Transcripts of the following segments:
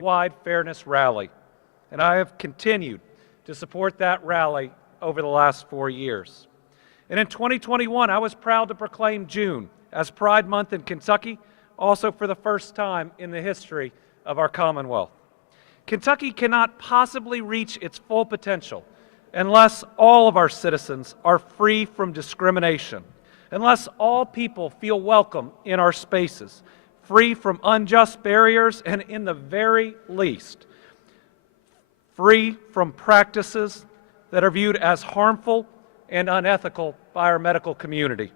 statewide fairness rally, and I have continued to support that rally over the last 4 years. And in 2021, I was proud to proclaim June as Pride Month in Kentucky, also for the first time in the history of our Commonwealth. Kentucky cannot possibly reach its full potential unless all of our citizens are free from discrimination, unless all people feel welcome in our spaces, free from unjust barriers, and in the very least, free from practices that are viewed as harmful and unethical by our medical community.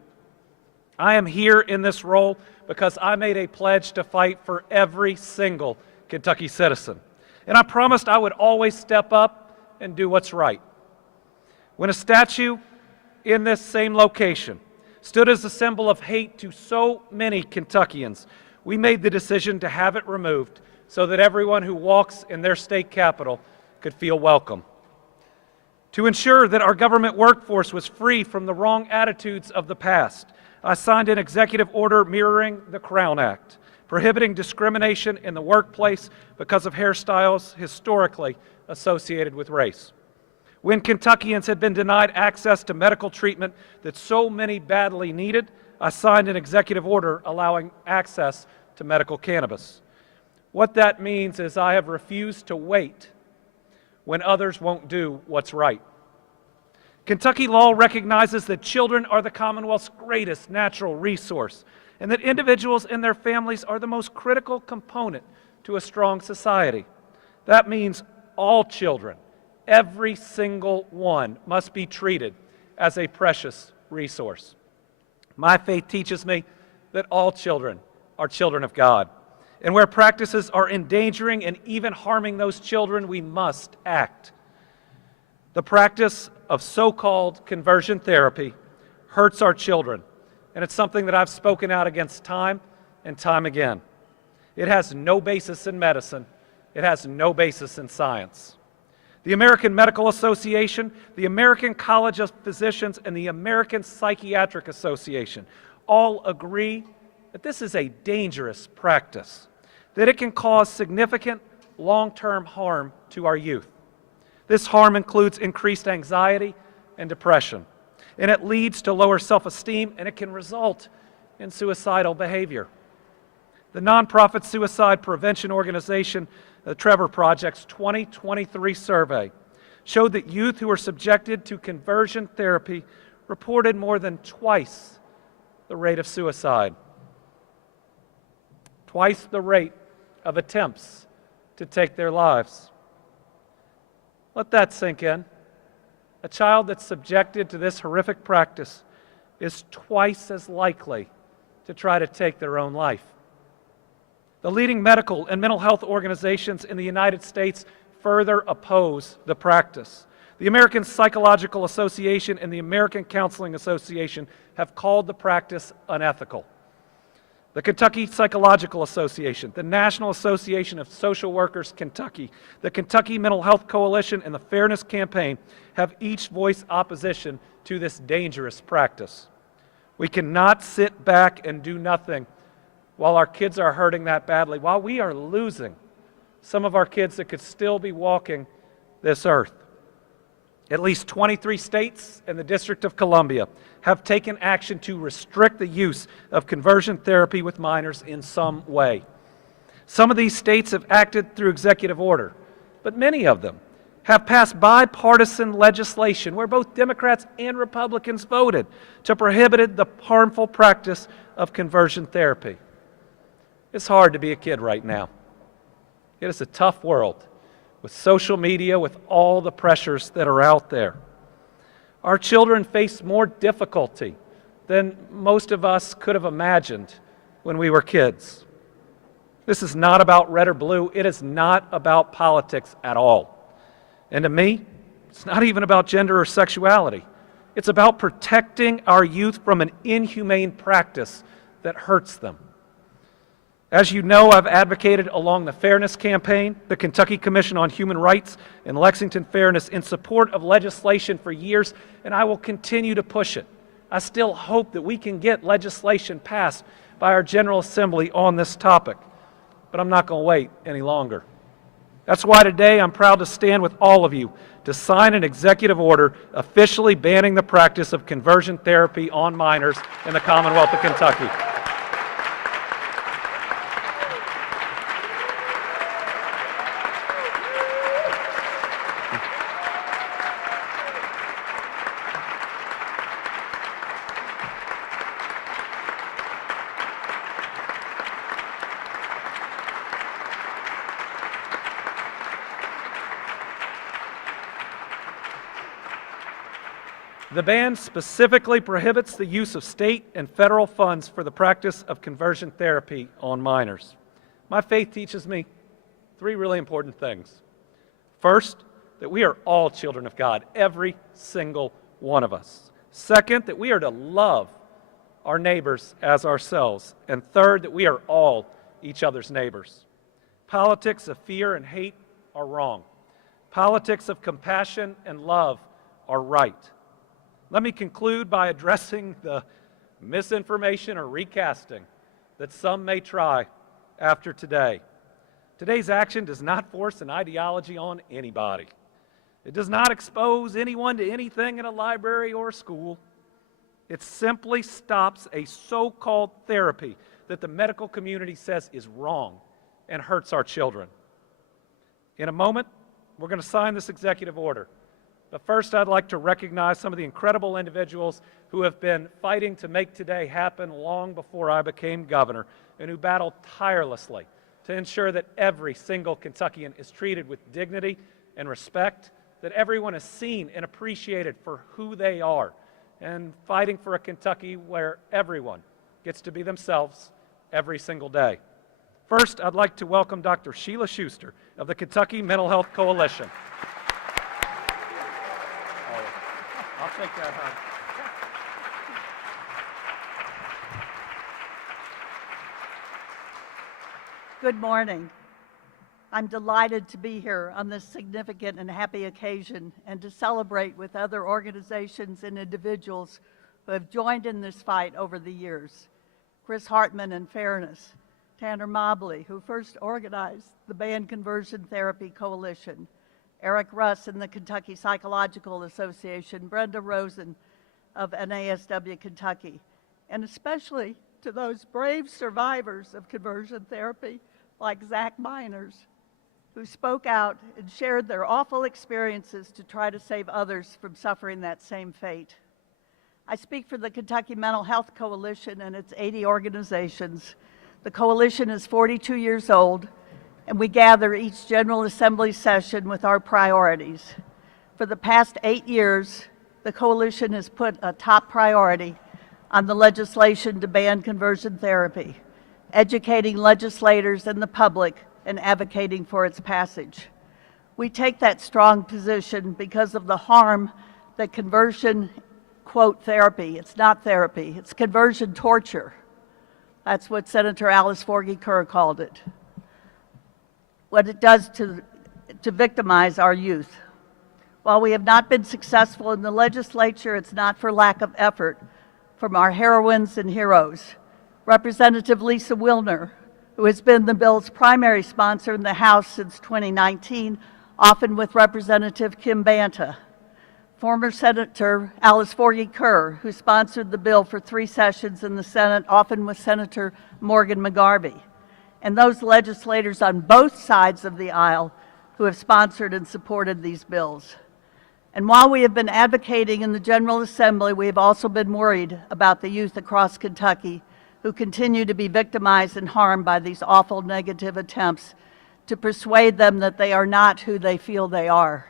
I am here in this role because I made a pledge to fight for every single Kentucky citizen. And I promised I would always step up and do what's right. When a statue in this same location stood as a symbol of hate to so many Kentuckians, we made the decision to have it removed so that everyone who walks in their state capitol could feel welcome. To ensure that our government workforce was free from the wrong attitudes of the past, I signed an executive order mirroring the Crown Act, prohibiting discrimination in the workplace because of hairstyles historically associated with race. When Kentuckians had been denied access to medical treatment that so many badly needed, I signed an executive order allowing access to medical cannabis. What that means is I have refused to wait when others won't do what's right. Kentucky law recognizes that children are the Commonwealth's greatest natural resource, and that individuals and their families are the most critical component to a strong society. That means all children, every single one, must be treated as a precious resource. My faith teaches me that all children are children of God, and where practices are endangering and even harming those children, we must act. The practice of so-called conversion therapy hurts our children, and it's something that I've spoken out against time and time again. It has no basis in medicine. It has no basis in science. The American Medical Association, the American College of Physicians, and the American Psychiatric Association all agree that this is a dangerous practice, that it can cause significant long-term harm to our youth. This harm includes increased anxiety and depression, and it leads to lower self-esteem, and it can result in suicidal behavior. The nonprofit suicide prevention organization, the Trevor Project's 2023 survey showed that youth who were subjected to conversion therapy reported more than twice the rate of suicide, twice the rate of attempts to take their lives. Let that sink in. A child that's subjected to this horrific practice is twice as likely to try to take their own life. The leading medical and mental health organizations in the United States further oppose the practice. The American Psychological Association and the American Counseling Association have called the practice unethical. The Kentucky Psychological Association, the National Association of Social Workers Kentucky, the Kentucky Mental Health Coalition, and the Fairness Campaign have each voiced opposition to this dangerous practice. We cannot sit back and do nothing while our kids are hurting that badly, while we are losing some of our kids that could still be walking this earth. At least 23 states and the District of Columbia have taken action to restrict the use of conversion therapy with minors in some way. Some of these states have acted through executive order, but many of them have passed bipartisan legislation where both Democrats and Republicans voted to prohibit the harmful practice of conversion therapy. It's hard to be a kid right now. It is a tough world with social media, with all the pressures that are out there. Our children face more difficulty than most of us could have imagined when we were kids. This is not about red or blue. It is not about politics at all. And to me, it's not even about gender or sexuality. It's about protecting our youth from an inhumane practice that hurts them. As you know, I've advocated along the Fairness Campaign, the Kentucky Commission on Human Rights, and Lexington Fairness in support of legislation for years, and I will continue to push it. I still hope that we can get legislation passed by our General Assembly on this topic, but I'm not going to wait any longer. That's why today I'm proud to stand with all of you to sign an executive order officially banning the practice of conversion therapy on minors in the Commonwealth of Kentucky. The ban specifically prohibits the use of state and federal funds for the practice of conversion therapy on minors. My faith teaches me three really important things. First, that we are all children of God, every single one of us. Second, that we are to love our neighbors as ourselves. And third, that we are all each other's neighbors. Politics of fear and hate are wrong. Politics of compassion and love are right. Let me conclude by addressing the misinformation or recasting that some may try after today. Today's action does not force an ideology on anybody. It does not expose anyone to anything in a library or a school. It simply stops a so-called therapy that the medical community says is wrong and hurts our children. In a moment, we're going to sign this executive order. But first, I'd like to recognize some of the incredible individuals who have been fighting to make today happen long before I became governor and who battled tirelessly to ensure that every single Kentuckian is treated with dignity and respect, that everyone is seen and appreciated for who they are, and fighting for a Kentucky where everyone gets to be themselves every single day. First, I'd like to welcome Dr. Sheila Schuster of the Kentucky Mental Health Coalition. I'll take that hug. Good morning. I'm delighted to be here on this significant and happy occasion and to celebrate with other organizations and individuals who have joined in this fight over the years. Chris Hartman and Fairness, Tanner Mobley, who first organized the Banned Conversion Therapy Coalition, Eric Russ in the Kentucky Psychological Association, Brenda Rosen of NASW Kentucky, and especially to those brave survivors of conversion therapy like Zach Miners, who spoke out and shared their awful experiences to try to save others from suffering that same fate. I speak for the Kentucky Mental Health Coalition and its 80 organizations. The coalition is 42 years old, and we gather each General Assembly session with our priorities. For the past 8 years, the coalition has put a top priority on the legislation to ban conversion therapy, educating legislators and the public and advocating for its passage. We take that strong position because of the harm that conversion, quote, therapy, it's not therapy, it's conversion torture. That's what Senator Alice Forgy Kerr called it. What it does to victimize our youth. While we have not been successful in the legislature, it's not for lack of effort from our heroines and heroes. Representative Lisa Wilner, who has been the bill's primary sponsor in the House since 2019, often with Representative Kim Banta. Former Senator Alice Forgy Kerr, who sponsored the bill for 3 sessions in the Senate, often with Senator Morgan McGarvey. And those legislators on both sides of the aisle who have sponsored and supported these bills. And while we have been advocating in the General Assembly, we have also been worried about the youth across Kentucky who continue to be victimized and harmed by these awful negative attempts to persuade them that they are not who they feel they are.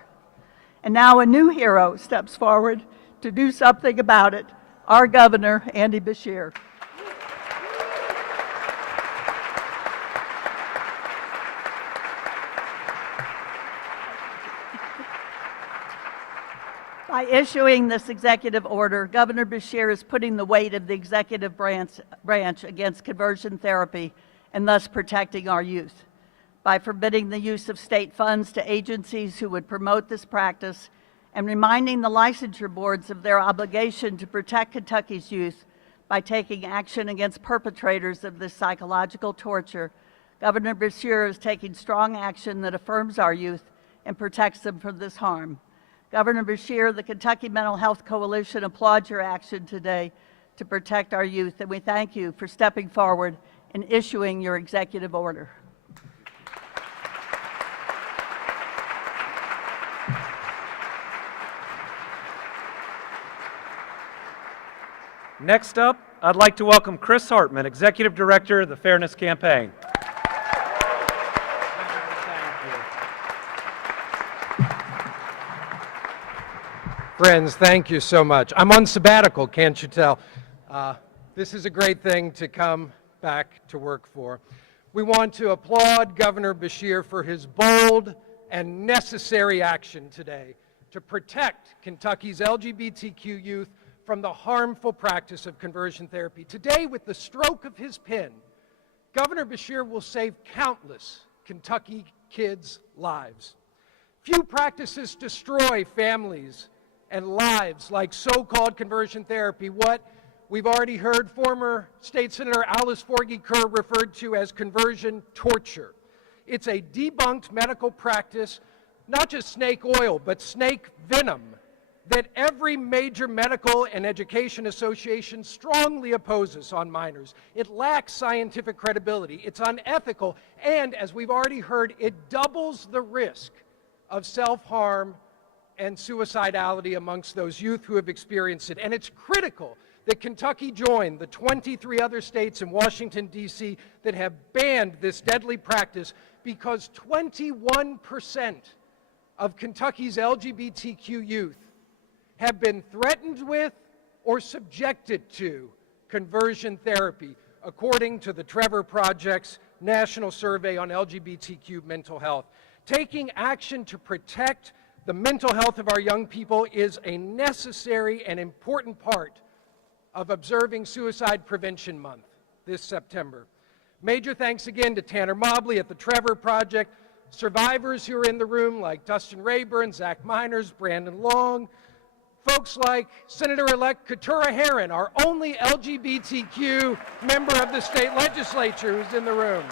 And now a new hero steps forward to do something about it, our governor, Andy Beshear. By issuing this executive order, Governor Beshear is putting the weight of the executive branch against conversion therapy and thus protecting our youth. By forbidding the use of state funds to agencies who would promote this practice and reminding the licensure boards of their obligation to protect Kentucky's youth by taking action against perpetrators of this psychological torture, Governor Beshear is taking strong action that affirms our youth and protects them from this harm. Governor Beshear, the Kentucky Mental Health Coalition applauds your action today to protect our youth, and we thank you for stepping forward and issuing your executive order. Next up, I'd like to welcome Chris Hartman, Executive Director of the Fairness Campaign. Friends, thank you so much. I'm on sabbatical, can't you tell? This is a great thing to come back to work for. We want to applaud Governor Beshear for his bold and necessary action today to protect Kentucky's LGBTQ youth from the harmful practice of conversion therapy. Today, with the stroke of his pen, Governor Beshear will save countless Kentucky kids' lives. Few practices destroy families and lives like so-called conversion therapy, what we've already heard former State Senator Alice Forgy-Kerr referred to as conversion torture. It's a debunked medical practice, not just snake oil, but snake venom, that every major medical and education association strongly opposes on minors. It lacks scientific credibility, it's unethical, and as we've already heard, it doubles the risk of self-harm and suicidality amongst those youth who have experienced it. And it's critical that Kentucky join the 23 other states and Washington, D.C. that have banned this deadly practice, because 21% of Kentucky's LGBTQ youth have been threatened with or subjected to conversion therapy, according to the Trevor Project's National Survey on LGBTQ mental health. Taking action to protect the mental health of our young people is a necessary and important part of observing Suicide Prevention Month this September. Major thanks again to Tanner Mobley at the Trevor Project, survivors who are in the room like Dustin Rayburn, Zach Miners, Brandon Long, folks like Senator-elect Keturah Herron, our only LGBTQ member of the state legislature who's in the room.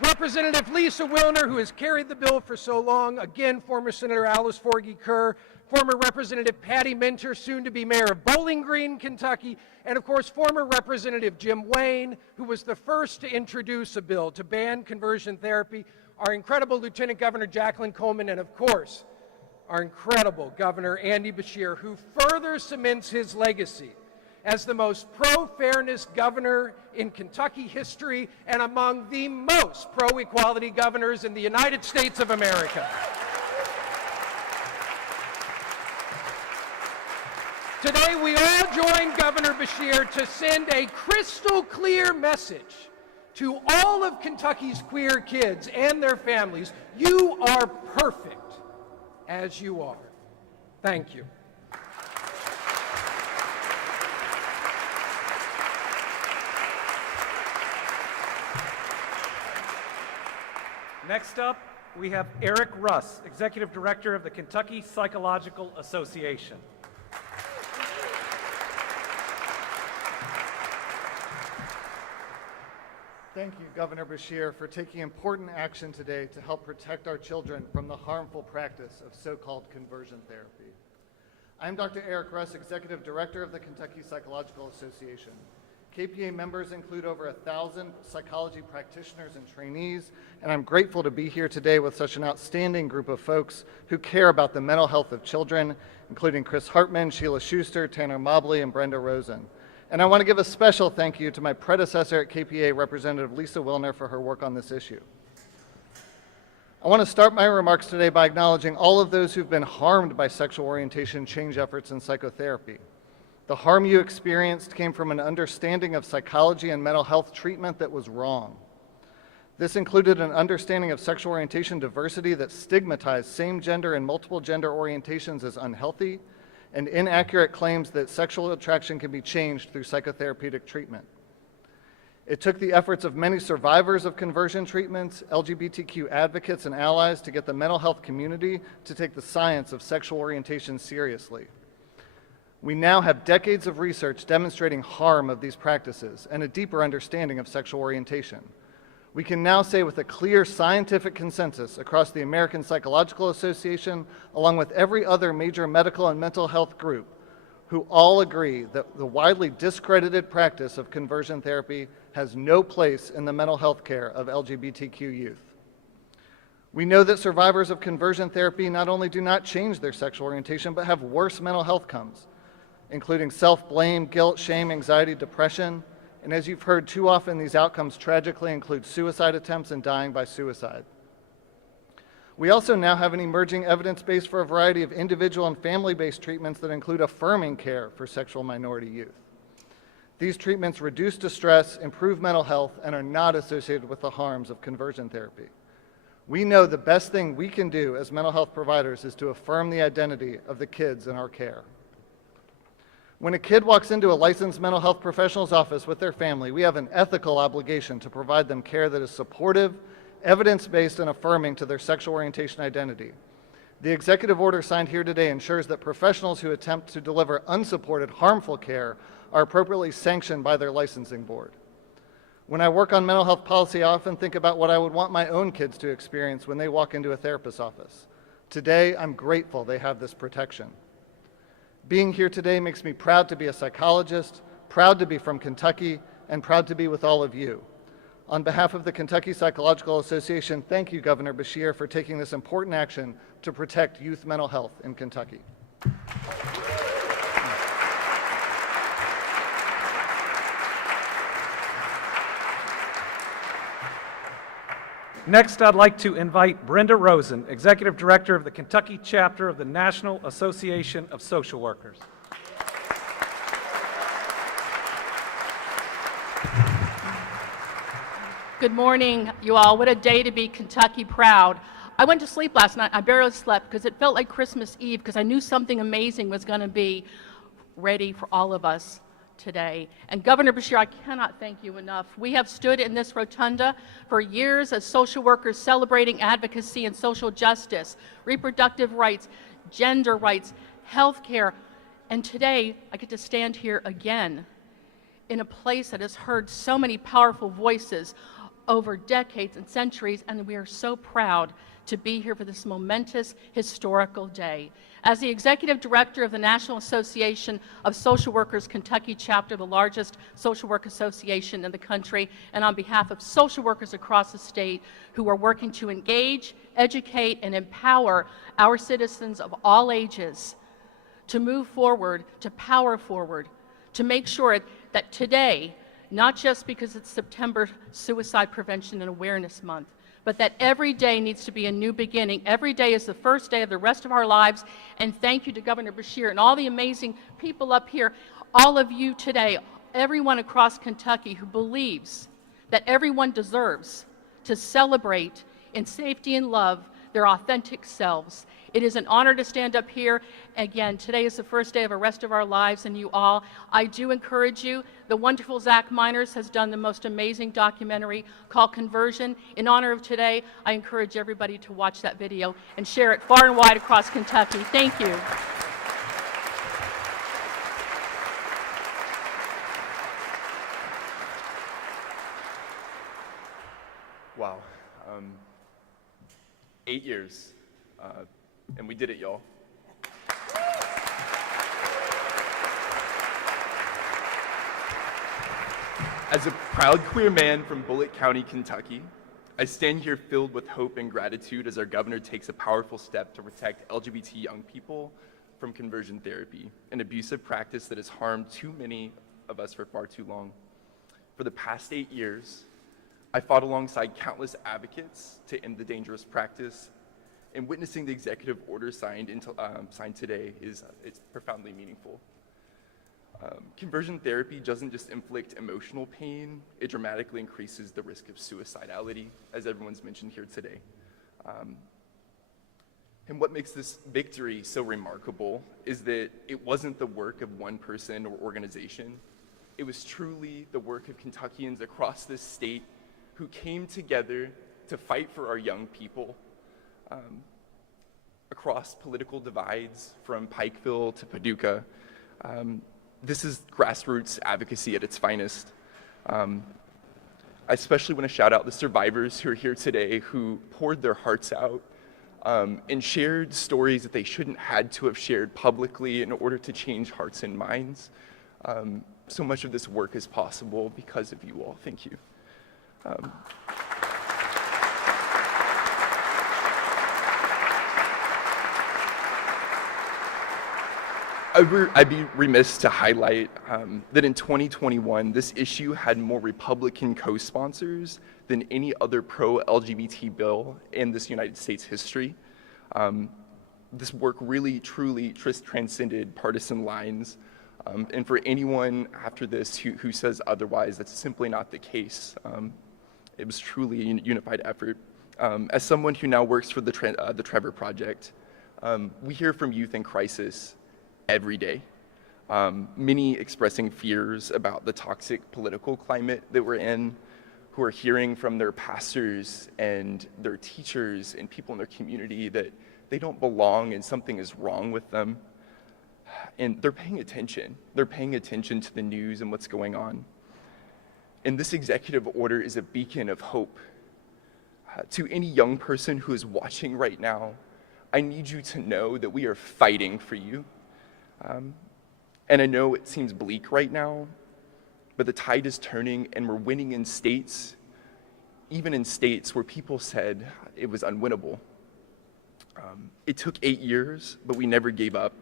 Representative Lisa Wilner, who has carried the bill for so long, again, former Senator Alice Forgy-Kerr, former Representative Patty Minter, soon to be mayor of Bowling Green, Kentucky, and of course, former Representative Jim Wayne, who was the first to introduce a bill to ban conversion therapy, our incredible Lieutenant Governor Jacqueline Coleman, and of course, our incredible Governor Andy Beshear, who further cements his legacy as the most pro-fairness governor in Kentucky history and among the most pro-equality governors in the United States of America. Today, we all join Governor Beshear to send a crystal clear message to all of Kentucky's queer kids and their families. You are perfect as you are. Thank you. Next up, we have Eric Russ, Executive Director of the Kentucky Psychological Association. Thank you, Governor Beshear, for taking important action today to help protect our children from the harmful practice of so-called conversion therapy. I'm Dr. Eric Russ, Executive Director of the Kentucky Psychological Association. KPA members include over 1,000 psychology practitioners and trainees, and I'm grateful to be here today with such an outstanding group of folks who care about the mental health of children, including Chris Hartman, Sheila Schuster, Tanner Mobley, and Brenda Rosen. And I want to give a special thank you to my predecessor at KPA, Representative Lisa Wilner, for her work on this issue. I want to start my remarks today by acknowledging all of those who've been harmed by sexual orientation change efforts in psychotherapy. The harm you experienced came from an understanding of psychology and mental health treatment that was wrong. This included an understanding of sexual orientation diversity that stigmatized same-gender and multiple gender orientations as unhealthy, and inaccurate claims that sexual attraction can be changed through psychotherapeutic treatment. It took the efforts of many survivors of conversion treatments, LGBTQ advocates, and allies to get the mental health community to take the science of sexual orientation seriously. We now have decades of research demonstrating harm of these practices and a deeper understanding of sexual orientation. We can now say with a clear scientific consensus across the American Psychological Association, along with every other major medical and mental health group, who all agree that the widely discredited practice of conversion therapy has no place in the mental health care of LGBTQ youth. We know that survivors of conversion therapy not only do not change their sexual orientation, but have worse mental health outcomes, including self-blame, guilt, shame, anxiety, depression, and as you've heard too often, these outcomes tragically include suicide attempts and dying by suicide. We also now have an emerging evidence base for a variety of individual and family-based treatments that include affirming care for sexual minority youth. These treatments reduce distress, improve mental health, and are not associated with the harms of conversion therapy. We know the best thing we can do as mental health providers is to affirm the identity of the kids in our care. When a kid walks into a licensed mental health professional's office with their family, we have an ethical obligation to provide them care that is supportive, evidence-based, and affirming to their sexual orientation identity. The executive order signed here today ensures that professionals who attempt to deliver unsupported, harmful care are appropriately sanctioned by their licensing board. When I work on mental health policy, I often think about what I would want my own kids to experience when they walk into a therapist's office. Today, I'm grateful they have this protection. Being here today makes me proud to be a psychologist, proud to be from Kentucky, and proud to be with all of you. On behalf of the Kentucky Psychological Association, thank you, Governor Beshear, for taking this important action to protect youth mental health in Kentucky. Next, I'd like to invite Brenda Rosen, Executive Director of the Kentucky chapter of the National Association of Social Workers. Good morning, you all. What a day to be Kentucky proud. I went to sleep last night. I barely slept because it felt like Christmas Eve because I knew something amazing was going to be ready for all of us today. And Governor Beshear, I cannot thank you enough. We have stood in this rotunda for years as social workers celebrating advocacy and social justice, reproductive rights, gender rights, health care. And today, I get to stand here again in a place that has heard so many powerful voices over decades and centuries, and we are so proud to be here for this momentous historical day. As the Executive Director of the National Association of Social Workers Kentucky chapter, the largest social work association in the country, and on behalf of social workers across the state who are working to engage, educate, and empower our citizens of all ages to move forward, to power forward, to make sure that today, not just because it's September Suicide Prevention and Awareness Month, but that every day needs to be a new beginning. Every day is the first day of the rest of our lives. And thank you to Governor Beshear and all the amazing people up here, all of you today, everyone across Kentucky who believes that everyone deserves to celebrate in safety and love their authentic selves. It is an honor to stand up here. Again, today is the first day of the rest of our lives, and you all, I do encourage you. The wonderful Zach Miners has done the most amazing documentary called Conversion. In honor of today, I encourage everybody to watch that video and share it far and wide across Kentucky. Thank you. Wow. 8 years. And we did it, y'all. As a proud queer man from Bullitt County, Kentucky, I stand here filled with hope and gratitude as our governor takes a powerful step to protect LGBT young people from conversion therapy, an abusive practice that has harmed too many of us for far too long. For the past 8 years, I fought alongside countless advocates to end the dangerous practice, and witnessing the executive order signed today it's profoundly meaningful. Conversion therapy doesn't just inflict emotional pain, it dramatically increases the risk of suicidality, as everyone's mentioned here today. And what makes this victory so remarkable is that it wasn't the work of one person or organization. It was truly the work of Kentuckians across this state who came together to fight for our young people. Across political divides from Pikeville to Paducah, This is grassroots advocacy at its finest. I especially want to shout out the survivors who are here today who poured their hearts out and shared stories that they shouldn't had to have shared publicly in order to change hearts and minds. So much of this work is possible because of you all. Thank you. I'd be remiss to highlight that in 2021, this issue had more Republican co-sponsors than any other pro-LGBT bill in this United States history. This work really, truly transcended partisan lines. And for anyone after this who says otherwise, that's simply not the case. It was truly a unified effort. As someone who now works for the Trevor Project, we hear from youth in crisis every day. Many expressing fears about the toxic political climate that we're in, who are hearing from their pastors and their teachers and people in their community that they don't belong and something is wrong with them. And they're paying attention. They're paying attention to the news and what's going on. And this executive order is a beacon of hope. To any young person who is watching right now, I need you to know that we are fighting for you. And I know it seems bleak right now, but the tide is turning and we're winning in states, even in states where people said it was unwinnable. It took 8 years, but we never gave up.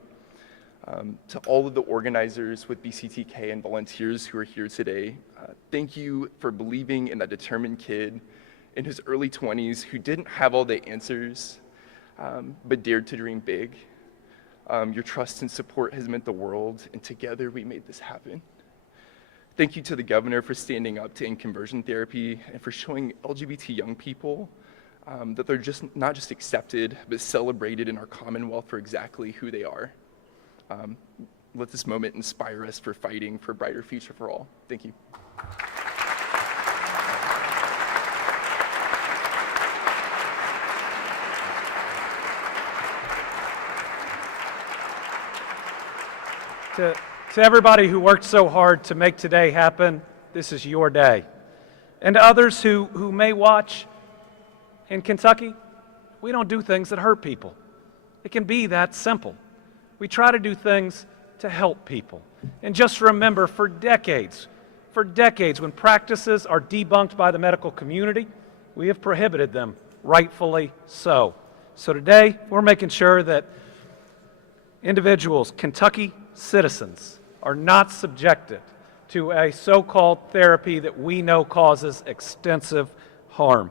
To all of the organizers with BCTK and volunteers who are here today, thank you for believing in that determined kid in his early 20s who didn't have all the answers, but dared to dream big. Your trust and support has meant the world, and together we made this happen. Thank you to the governor for standing up to end conversion therapy and for showing LGBT young people that they're not just accepted, but celebrated in our Commonwealth for exactly who they are. Let this moment inspire us for fighting for a brighter future for all. Thank you. To everybody who worked so hard to make today happen, this is your day. And to others who may watch, in Kentucky, we don't do things that hurt people. It can be that simple. We try to do things to help people. And just remember, for decades, when practices are debunked by the medical community, we have prohibited them, rightfully so. So today, we're making sure that individuals, Kentucky citizens, are not subjected to a so-called therapy that we know causes extensive harm.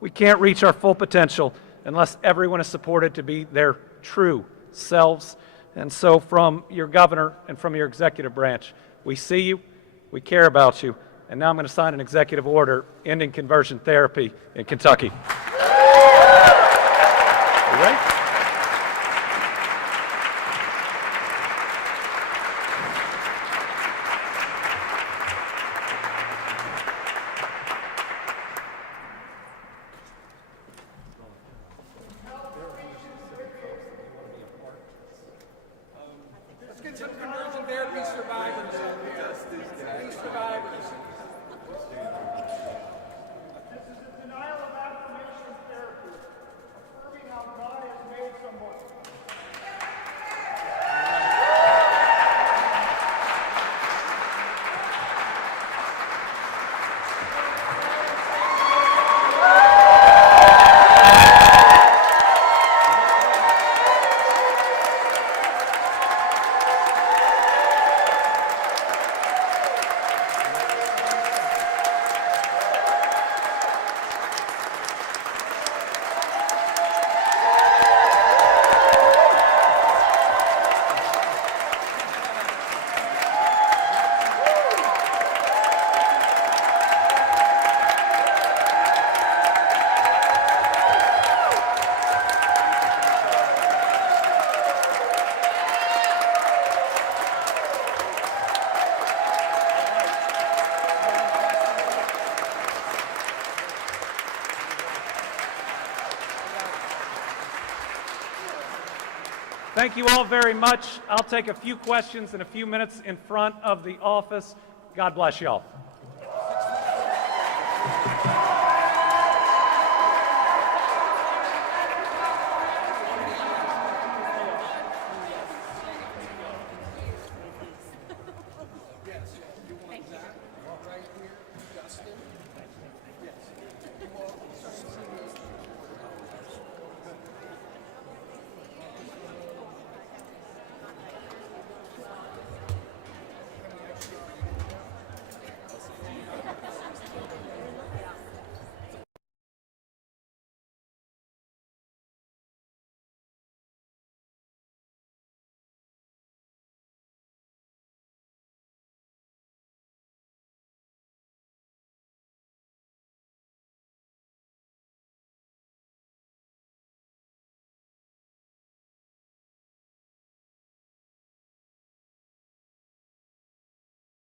We can't reach our full potential unless everyone is supported to be their true selves. And so from your governor and from your executive branch, we see you, we care about you, and now I'm going to sign an executive order ending conversion therapy in Kentucky. All right? Let's get some conversion therapy survivors up here. These survivors. This is a denial of affirmation therapy, affirming how God has made Thank you all very much. I'll take a few questions in a few minutes in front of the office. God bless y'all.